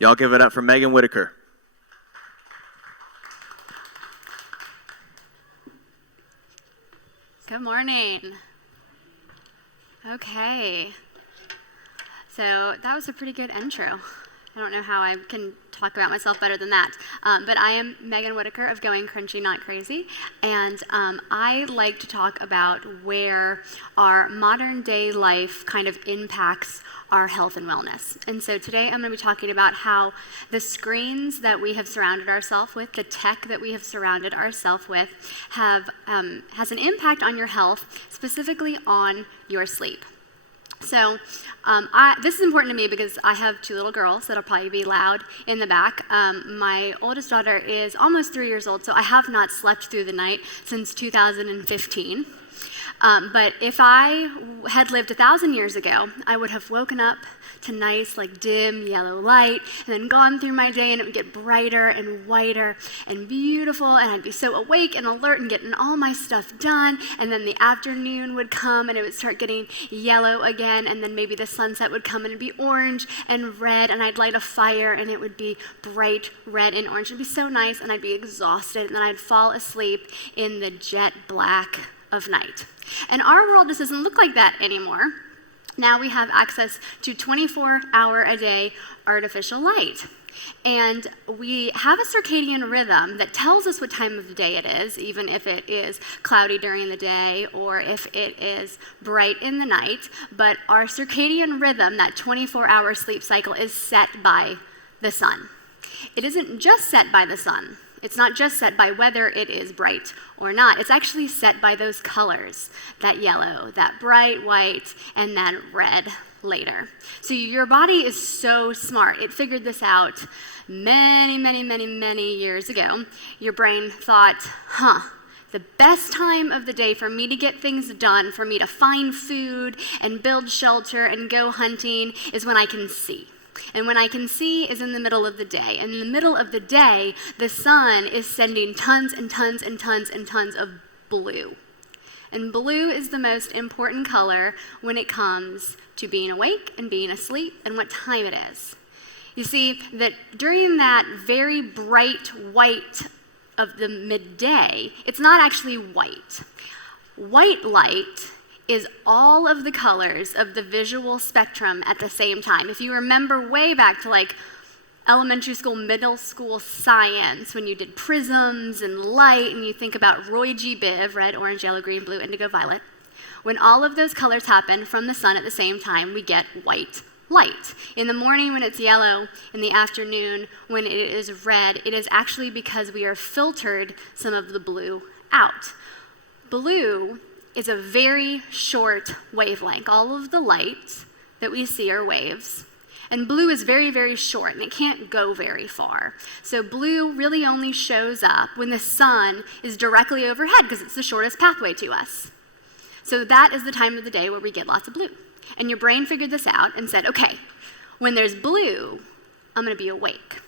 Y'all give it up for Megan Whitaker. Good morning. Okay. So that was a pretty good intro. I don't know how I can talk about myself better than that. But I am Megan Whitaker of Going Crunchy Not Crazy. And I like to talk about where our modern day life kind of impacts our health and wellness. And so today I'm going to be talking about how the screens that we have surrounded ourselves with, the tech that we have surrounded ourselves with, has an impact on your health, specifically on your sleep. So this is important to me because I have two little girls that'll probably be loud in the back. My oldest daughter is almost 3 years old, so I have not slept through the night since 2015. But if I had lived 1,000 years ago, I would have woken up to nice, like dim yellow light, and then gone through my day, and it would get brighter and whiter and beautiful, and I'd be so awake and alert and getting all my stuff done, and then the afternoon would come, and it would start getting yellow again, and then maybe the sunset would come, and it'd be orange and red, and I'd light a fire, and it would be bright red and orange. It'd be so nice, and I'd be exhausted, and then I'd fall asleep in the jet black of night. And our world just doesn't look like that anymore. Now we have access to 24-hour-a-day artificial light. And we have a circadian rhythm that tells us what time of the day it is, even if it is cloudy during the day or if it is bright in the night. But our circadian rhythm, that 24-hour sleep cycle, is set by the sun. It isn't just set by the sun. It's not just set by whether it is bright or not. It's actually set by those colors, that yellow, that bright white, and that red later. So your body is so smart. It figured this out many years ago. Your brain thought, the best time of the day for me to get things done, for me to find food and build shelter and go hunting, is when I can see. And when I can see is in the middle of the day. And in the middle of the day, the sun is sending tons and tons and tons and tons of blue. And blue is the most important color when it comes to being awake and being asleep and what time it is. You see that during that very bright white of the midday, it's not actually white. White light is all of the colors of the visual spectrum at the same time. If you remember way back to like elementary school, middle school science, when you did prisms and light, and you think about Roy G. Biv, red, orange, yellow, green, blue, indigo, violet, when all of those colors happen from the sun at the same time, we get white light. In the morning when it's yellow, in the afternoon when it is red, it is actually because we are filtered some of the blue out. Blue is a very short wavelength. All of the light that we see are waves. And blue is very short, and it can't go very far. So blue really only shows up when the sun is directly overhead because it's the shortest pathway to us. So that is the time of the day where we get lots of blue. And your brain figured this out and said, okay, when there's blue, I'm going to be awake.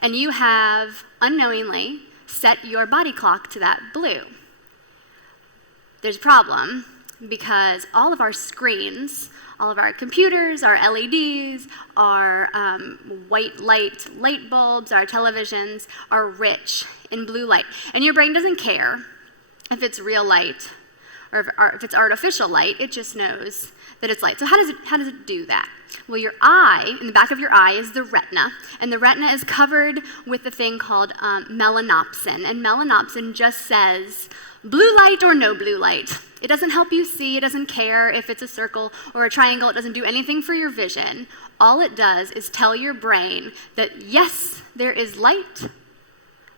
And you have unknowingly set your body clock to that blue. There's a problem because all of our screens, all of our computers, our LEDs, our white light bulbs, our televisions are rich in blue light. And your brain doesn't care if it's real light or if it's artificial light. It just knows that it's light. So how does it do that? Well, your eye, in the back of your eye is the retina, and the retina is covered with a thing called melanopsin. And melanopsin just says blue light or no blue light. It doesn't help you see. It doesn't care if it's a circle or a triangle. It doesn't do anything for your vision. All it does is tell your brain that yes, there is light,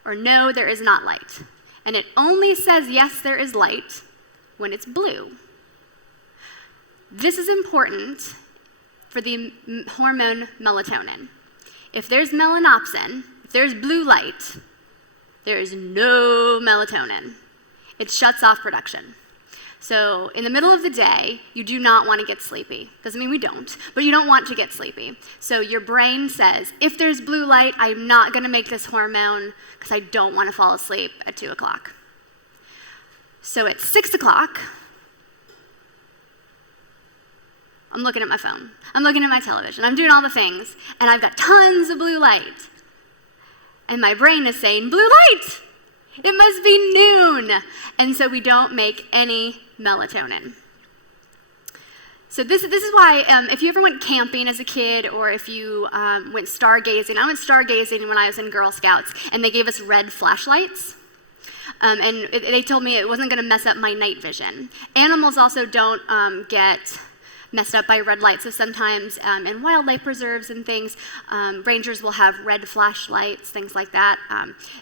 or no, there is not light. And it only says yes, there is light when it's blue. This is important for the hormone melatonin. If there's melanopsin, if there's blue light, there is no melatonin. It shuts off production. So in the middle of the day, you do not want to get sleepy. Doesn't mean we don't, but you don't want to get sleepy. So your brain says, if there's blue light, I'm not going to make this hormone because I don't want to fall asleep at 2 o'clock. So at 6 o'clock, I'm looking at my phone. I'm looking at my television. I'm doing all the things, and I've got tons of blue light. And my brain is saying, blue light! It must be noon. And so we don't make any melatonin. So this is why if you ever went camping as a kid, or if you went stargazing, I went stargazing when I was in Girl Scouts, and they gave us red flashlights. And they told me it wasn't going to mess up my night vision. Animals also don't get messed up by red lights, so sometimes in wildlife preserves and things, rangers will have red flashlights, things like that.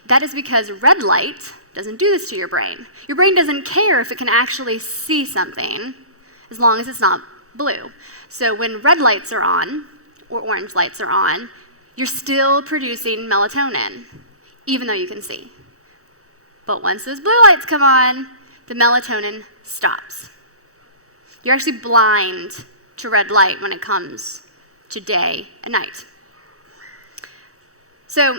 That is because red light doesn't do this to your brain. Your brain doesn't care if it can actually see something, as long as it's not blue. So when red lights are on, or orange lights are on, you're still producing melatonin, even though you can see. But once those blue lights come on, the melatonin stops. You're actually blind to red light when it comes to day and night. So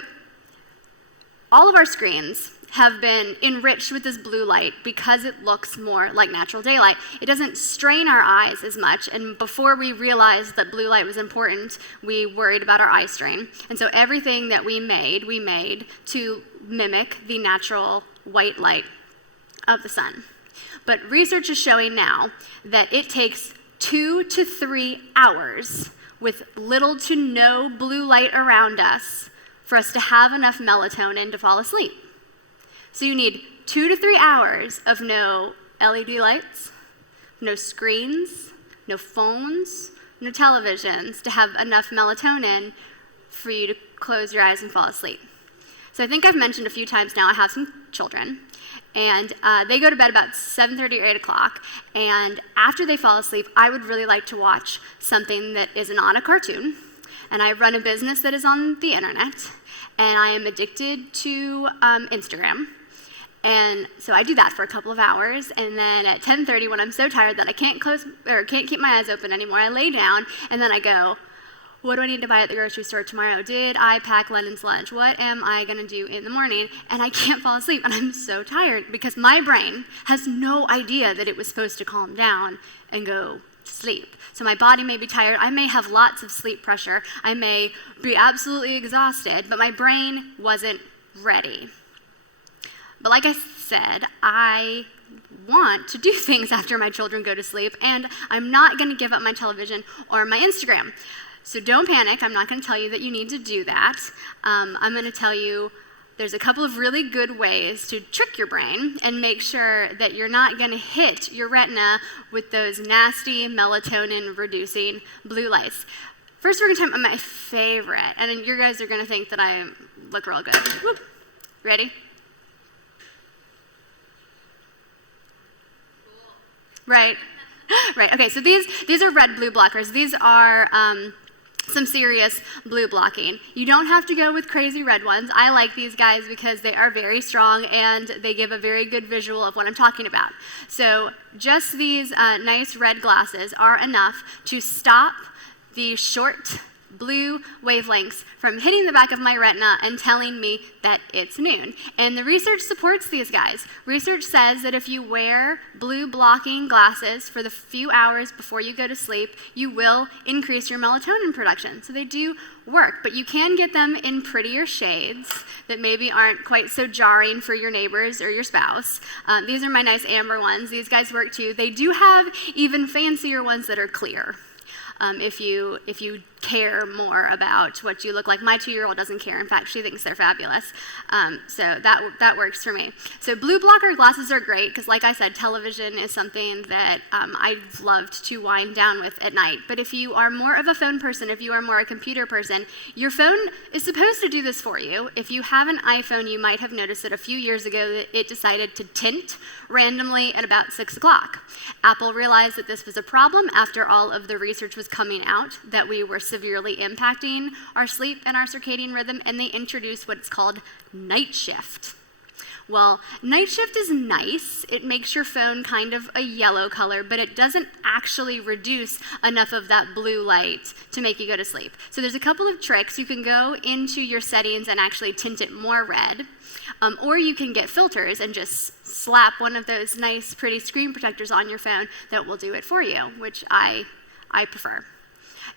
all of our screens have been enriched with this blue light because it looks more like natural daylight. It doesn't strain our eyes as much, and before we realized that blue light was important, we worried about our eye strain. And so everything that we made to mimic the natural white light of the sun. But research is showing now that it takes 2 to 3 hours with little to no blue light around us for us to have enough melatonin to fall asleep. So you need 2 to 3 hours of no LED lights, no screens, no phones, no televisions to have enough melatonin for you to close your eyes and fall asleep. So I think I've mentioned a few times now I have some children, and they go to bed about 7:30 or 8 o'clock, and after they fall asleep, I would really like to watch something that isn't on a cartoon, and I run a business that is on the internet, and I am addicted to Instagram. And so I do that for a couple of hours, and then at 10:30, when I'm so tired that I can't keep my eyes open anymore, I lay down, and then I go, what do I need to buy at the grocery store tomorrow? Did I pack London's lunch? What am I going to do in the morning? And I can't fall asleep, and I'm so tired because my brain has no idea that it was supposed to calm down and go to sleep. So my body may be tired. I may have lots of sleep pressure. I may be absolutely exhausted, but my brain wasn't ready. But like I said, I want to do things after my children go to sleep, and I'm not going to give up my television or my Instagram. So don't panic. I'm not going to tell you that you need to do that. I'm going to tell you there's a couple of really good ways to trick your brain and make sure that you're not going to hit your retina with those nasty melatonin-reducing blue lights. First, we're going to talk about my favorite, and you guys are going to think that I look real good. Whoop. Ready? Right. Right. Okay, so these are red blue blockers. These are some serious blue blocking. You don't have to go with crazy red ones. I like these guys because they are very strong and they give a very good visual of what I'm talking about. So just these nice red glasses are enough to stop the short blue wavelengths from hitting the back of my retina and telling me that it's noon. And the research supports these guys. Research says that if you wear blue blocking glasses for the few hours before you go to sleep, you will increase your melatonin production. So they do work, but you can get them in prettier shades that maybe aren't quite so jarring for your neighbors or your spouse. These are my nice amber ones. These guys work too. They do have even fancier ones that are clear. If you care more about what you look like. My 2-year-old doesn't care. In fact, she thinks they're fabulous. So that works for me. So blue blocker glasses are great because, like I said, television is something that I've loved to wind down with at night. But if you are more of a phone person, if you are more a computer person, your phone is supposed to do this for you. If you have an iPhone, you might have noticed that a few years ago that it decided to tint randomly at about 6 o'clock. Apple realized that this was a problem after all of the research was coming out that we were severely impacting our sleep and our circadian rhythm, and they introduced what's called night shift. Well, night shift is nice. It makes your phone kind of a yellow color, but it doesn't actually reduce enough of that blue light to make you go to sleep. So there's a couple of tricks. You can go into your settings and actually tint it more red, or you can get filters and just slap one of those nice, pretty screen protectors on your phone that will do it for you, which I I prefer.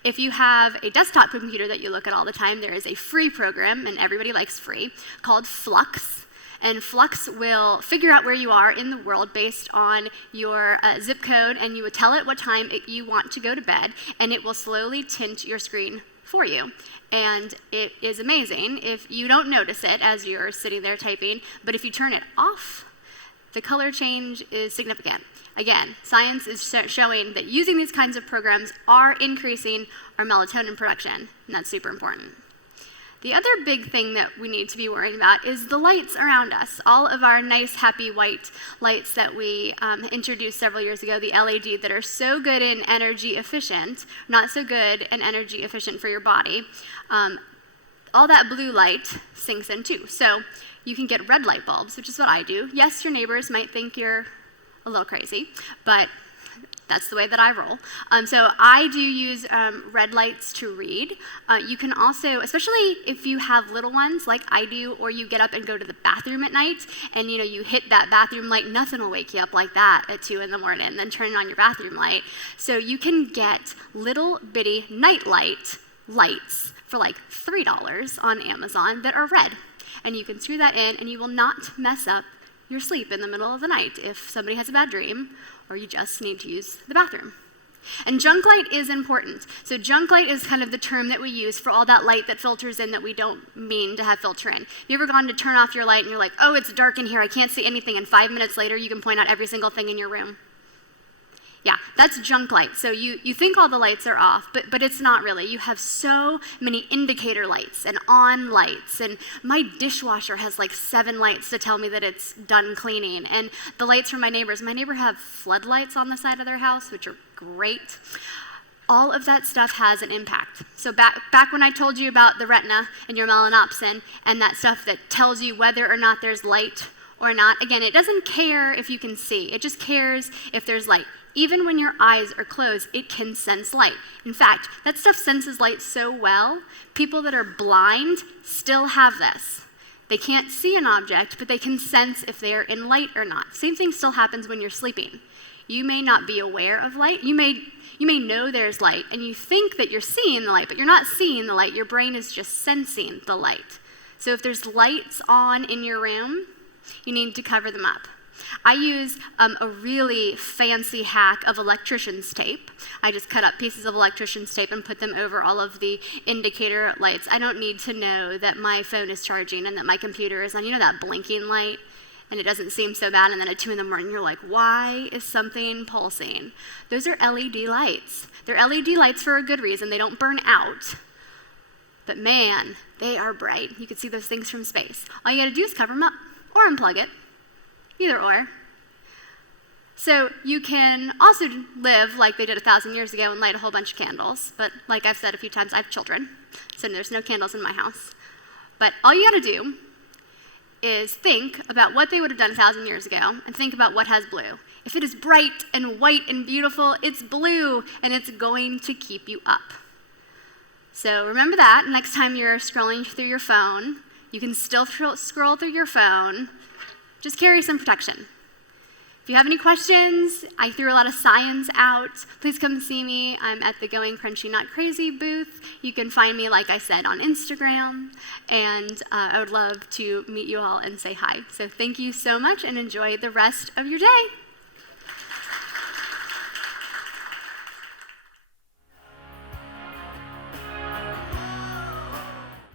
If you have a desktop computer that you look at all the time, there is a free program, and everybody likes free, called Flux. And Flux will figure out where you are in the world based on your zip code, and you would tell it what time you want to go to bed, and it will slowly tint your screen for you. And it is amazing if you don't notice it as you're sitting there typing, but if you turn it off, the color change is significant. Again, science is showing that using these kinds of programs are increasing our melatonin production, and that's super important. The other big thing that we need to be worrying about is the lights around us. All of our nice, happy white lights that we introduced several years ago, the LED, that are so good and energy efficient, not so good and energy efficient for your body, all that blue light sinks in too. So you can get red light bulbs, which is what I do. Yes, your neighbors might think you're a little crazy, but that's the way that I roll. So I do use red lights to read. You can also, especially if you have little ones like I do, or you get up and go to the bathroom at night, and you hit that bathroom light, nothing will wake you up like that at 2 in the morning, and then turn on your bathroom light. So you can get little bitty night lights for like $3 on Amazon that are red. And you can screw that in, and you will not mess up your sleep in the middle of the night if somebody has a bad dream or you just need to use the bathroom. And junk light is important. So junk light is kind of the term that we use for all that light that filters in that we don't mean to have filter in. Have you ever gone to turn off your light and you're like, oh, it's dark in here, I can't see anything, and 5 minutes later you can point out every single thing in your room? Yeah, that's junk light. So you think all the lights are off, but it's not really. You have so many indicator lights and on lights, and my dishwasher has like 7 lights to tell me that it's done cleaning. And the lights from my neighbors have floodlights on the side of their house, which are great. All of that stuff has an impact. So back when I told you about the retina and your melanopsin and that stuff that tells you whether or not there's light or not, again, it doesn't care if you can see. It just cares if there's light. Even when your eyes are closed, it can sense light. In fact, that stuff senses light so well, people that are blind still have this. They can't see an object, but they can sense if they are in light or not. Same thing still happens when you're sleeping. You may not be aware of light. You may know there's light, and you think that you're seeing the light, but you're not seeing the light. Your brain is just sensing the light. So if there's lights on in your room, you need to cover them up. I use a really fancy hack of electrician's tape. I just cut up pieces of electrician's tape and put them over all of the indicator lights. I don't need to know that my phone is charging and that my computer is on. You know that blinking light? And it doesn't seem so bad, and then at 2 in the morning you're like, why is something pulsing? Those are LED lights. They're LED lights for a good reason. They don't burn out. But man, they are bright. You can see those things from space. All you gotta do is cover them up or unplug it. Either or. So you can also live like they did 1,000 years ago and light a whole bunch of candles. But like I've said a few times, I have children, so there's no candles in my house. But all you gotta do is think about what they would have done 1,000 years ago and think about what has blue. If it is bright and white and beautiful, it's blue, and it's going to keep you up. So remember that next time you're scrolling through your phone. You can still scroll through your phone. Just carry some protection. If you have any questions, I threw a lot of science out. Please come see me. I'm at the Going Crunchy Not Crazy booth. You can find me, like I said, on Instagram. And I would love to meet you all and say hi. So thank you so much, and enjoy the rest of your day.